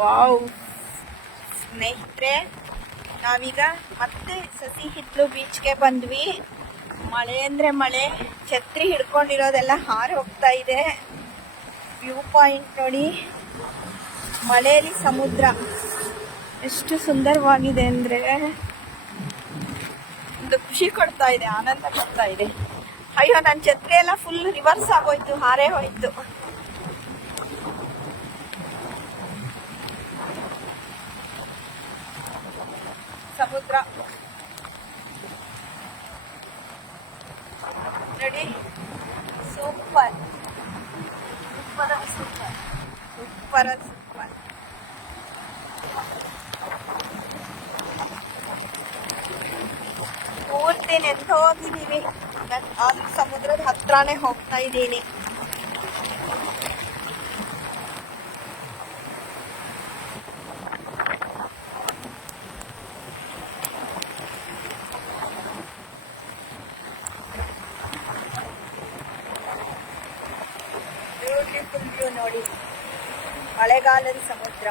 Wow ಸ್ನೇಹಿತರೆ, ನಾವೀಗ ಮತ್ತೆ ಸಸಿ ಹಿತ್ಲು ಬೀಚ್ಗೆ ಬಂದ್ವಿ. ಮಳೆ ಅಂದರೆ ಮಳೆ, ಛತ್ರಿ ಹಿಡ್ಕೊಂಡಿರೋದೆಲ್ಲ ಹಾರಿ ಹೋಗ್ತಾ ಇದೆ. ವ್ಯೂ ಪಾಯಿಂಟ್ ನೋಡಿ, ಮಳೆಯಲ್ಲಿ ಸಮುದ್ರ ಎಷ್ಟು ಸುಂದರವಾಗಿದೆ ಅಂದರೆ ಒಂದು ಖುಷಿ ಕೊಡ್ತಾ ಇದೆ, ಆನಂದ ಕೊಡ್ತಾ ಇದೆ. ಅಯ್ಯೋ, ನನ್ನ ಛತ್ರಿ ಎಲ್ಲ ಫುಲ್ ರಿವರ್ಸ್ ಆಗೋಯ್ತು, ಹಾರೇ ಹೋಯ್ತು. ಸಮುದ್ರ ನೋಡಿ, super super super super super. ಪೂರ್ತಿ ನೆಂದು ಹೋಗಿದ್ದೀವಿ. ನಾನು ಸಮುದ್ರದ ಹತ್ರನೇ ಹೋಗ್ತಾ ಇದ್ದೀನಿ. ಬ್ಯೂಟಿಫುಲ್ ವ್ಯೂ ನೋಡಿ, ಮಳೆಗಾಲದ ಸಮುದ್ರ.